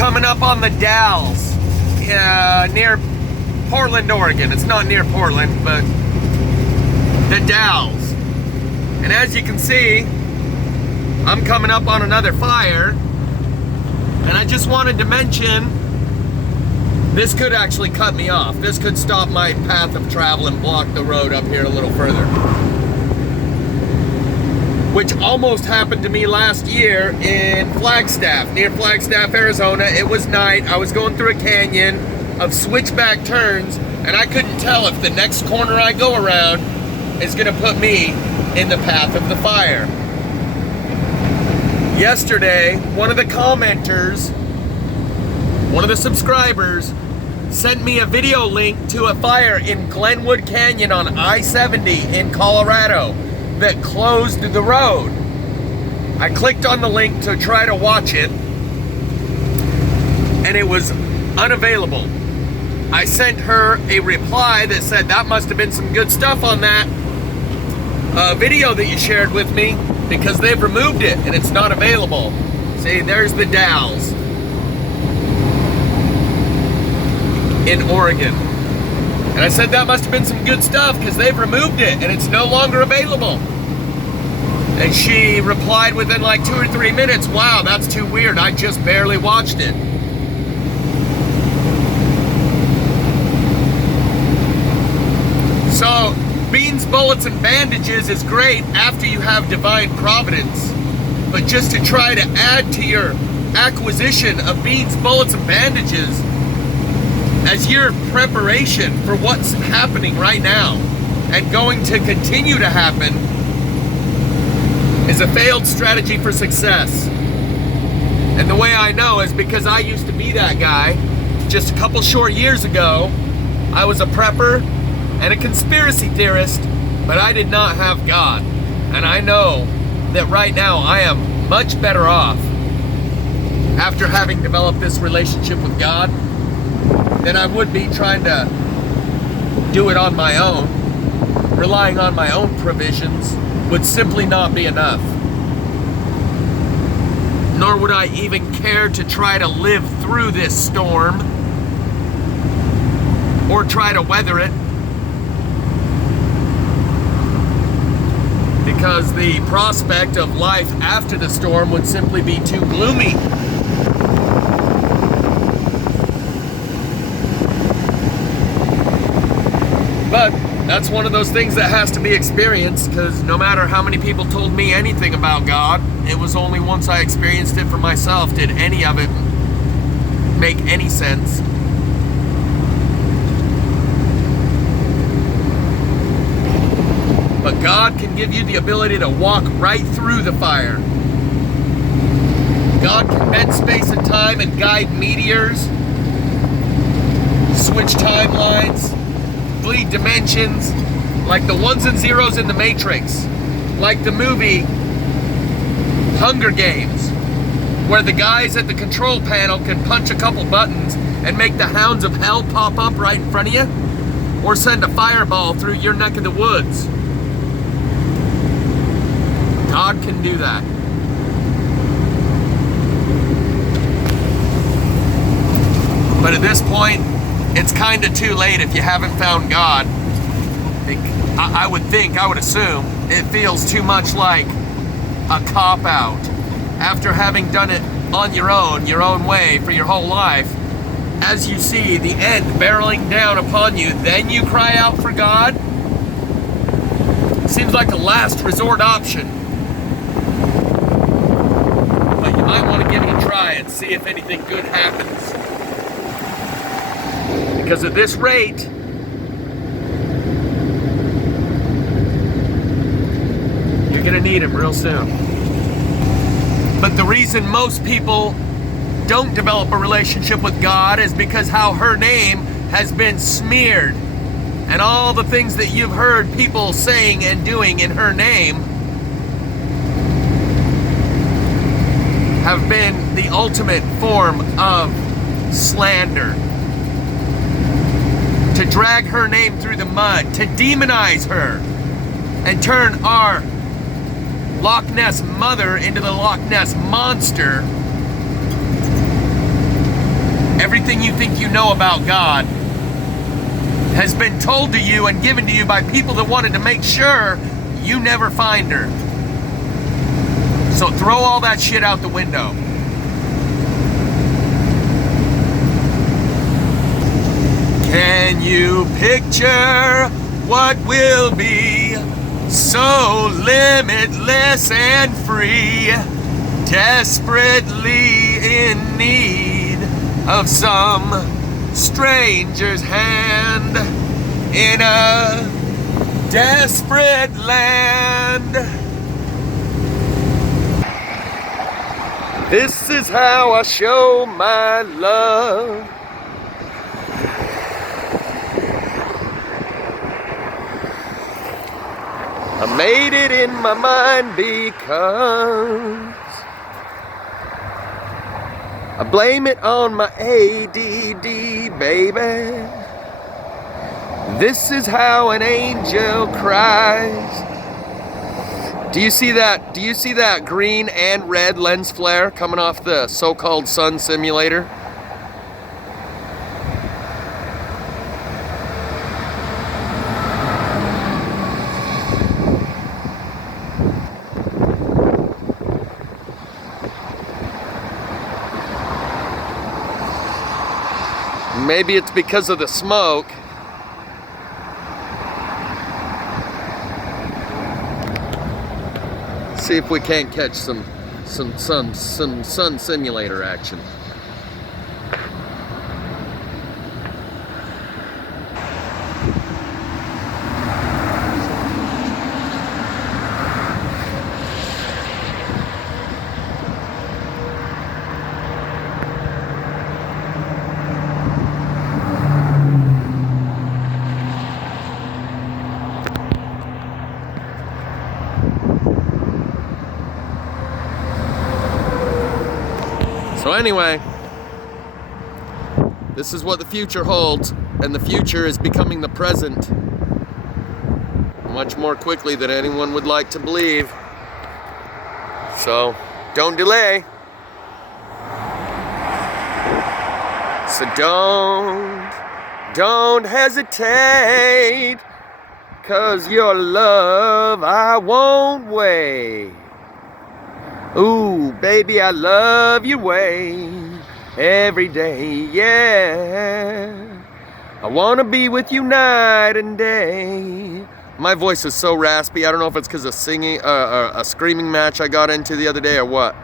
coming up on the Dalles near Portland, Oregon. It's not near Portland, but the Dalles. And as you can see, I'm coming up on another fire. And I just wanted to mention, this could actually cut me off. This could stop my path of travel and block the road up here a little further. Which almost happened to me last year in Flagstaff, near Flagstaff, Arizona. It was night. I was going through a canyon of switchback turns, and I couldn't tell if the next corner I go around is gonna put me in the path of the fire. Yesterday, one of the commenters, one of the subscribers, sent me a video link to a fire in Glenwood Canyon on I-70 in Colorado that closed the road. I clicked on the link to try to watch it, and it was unavailable. I sent her a reply that said that must have been some good stuff on that video that you shared with me, because they've removed it and it's not available. See, there's the Dalles in Oregon. And I said that must have been some good stuff because they've removed it and it's no longer available. And she replied within like 2 or 3 minutes, wow, that's too weird. I just barely watched it. So, beans, bullets, and bandages is great after you have divine providence. But just to try to add to your acquisition of beans, bullets, and bandages as your preparation for what's happening right now and going to continue to happen is a failed strategy for success. And the way I know is because I used to be that guy. Just a couple short years ago, I was a prepper and a conspiracy theorist, but I did not have God. And I know that right now I am much better off after having developed this relationship with God than I would be trying to do it on my own. Relying on my own provisions would simply not be enough. Nor would I even care to try to live through this storm or try to weather it, because the prospect of life after the storm would simply be too gloomy. But that's one of those things that has to be experienced, because no matter how many people told me anything about God, it was only once I experienced it for myself did any of it make any sense. But God can give you the ability to walk right through the fire. God can bend space and time and guide meteors, switch timelines, bleed dimensions, like the ones and zeros in the Matrix, like the movie Hunger Games, where the guys at the control panel can punch a couple buttons and make the hounds of hell pop up right in front of you, or send a fireball through your neck of the woods. God can do that. But at this point, it's kind of too late if you haven't found God. I would assume, it feels too much like a cop-out. After having done it on your own way for your whole life, as you see the end barreling down upon you, then you cry out for God? Seems like a last resort option. But you might want to give it a try and see if anything good happens. Because at this rate, you're going to need him real soon. But the reason most people don't develop a relationship with God is because how her name has been smeared. And all the things that you've heard people saying and doing in her name have been the ultimate form of slander. To drag her name through the mud, to demonize her, and turn our Loch Ness mother into the Loch Ness monster, Everything you think you know about God has been told to you and given to you by people that wanted to make sure you never find her. So throw all that shit out the window. Can you picture what will be so limitless and free, desperately in need of some stranger's hand in a desperate land? This is how I show my love. I made it in my mind because I blame it on my ADD, baby. This is how an angel cries. Do you see that? Do you see that green and red lens flare coming off the so-called sun simulator? Maybe it's because of the smoke. See if we can't catch some sun simulator action. So anyway, this is what the future holds, and the future is becoming the present much more quickly than anyone would like to believe. So don't delay. So don't hesitate, 'cause your love I won't wait. Ooh, baby, I love your way every day, yeah. I wanna be with you night and day. My voice is so raspy. I don't know if it's because of singing, a screaming match I got into the other day or what.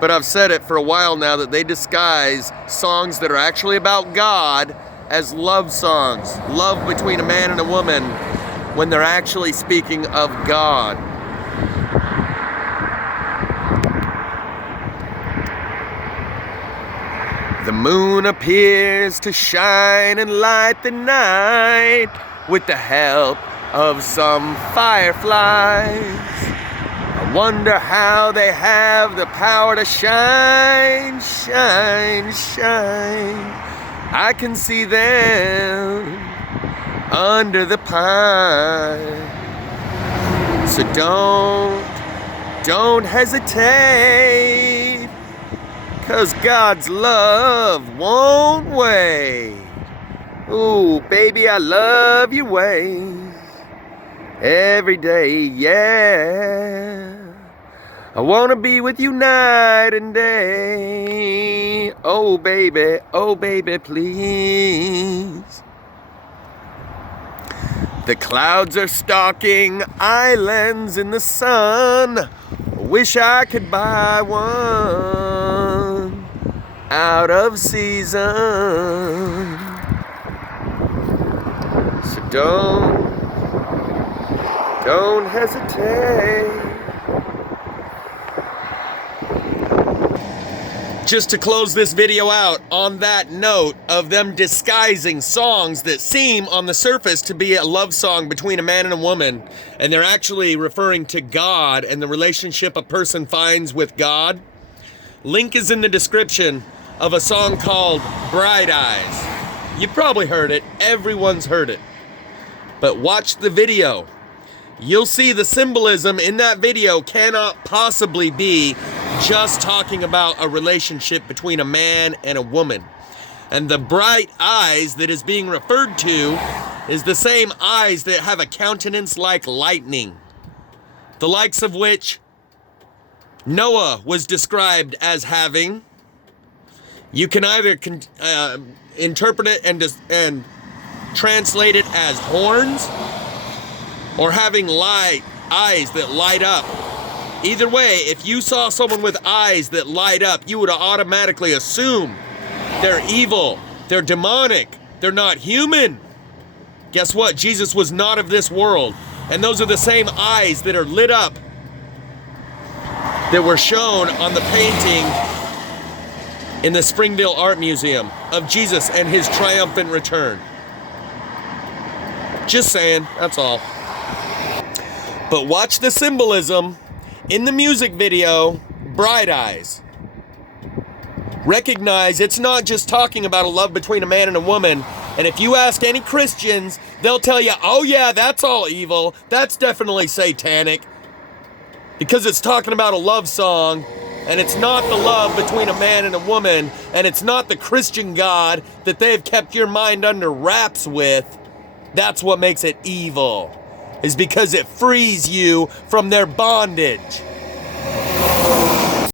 But I've said it for a while now that they disguise songs that are actually about God as love songs. Love between a man and a woman when they're actually speaking of God. The moon appears to shine and light the night with the help of some fireflies. I wonder how they have the power to shine, shine, shine. I can see them under the pine. So don't hesitate, 'cause God's love won't wait. Ooh, baby, I love your ways every day, yeah. I wanna be with you night and day. Oh, baby, please. The clouds are stalking islands in the sun. Wish I could buy one out of season. So don't hesitate. Just to close this video out on that note of them disguising songs that seem on the surface to be a love song between a man and a woman, and they're actually referring to God and the relationship a person finds with God. Link is in the description of a song called Bright Eyes. You probably heard it, everyone's heard it. But watch the video. You'll see the symbolism in that video cannot possibly be just talking about a relationship between a man and a woman. And the bright eyes that is being referred to is the same eyes that have a countenance like lightning, the likes of which Noah was described as having. You can either interpret it and translate it as horns, or having eyes that light up. Either way, if you saw someone with eyes that light up, you would automatically assume they're evil, they're demonic, they're not human. Guess what? Jesus was not of this world. And those are the same eyes that are lit up that were shown on the painting in the Springville Art Museum of Jesus and his triumphant return. Just saying, that's all. But watch the symbolism in the music video, Bright Eyes. Recognize it's not just talking about a love between a man and a woman. And if you ask any Christians, they'll tell you, oh yeah, that's all evil. That's definitely satanic. Because it's talking about a love song, and it's not the love between a man and a woman, and it's not the Christian God that they've kept your mind under wraps with. That's what makes it evil, is because it frees you from their bondage.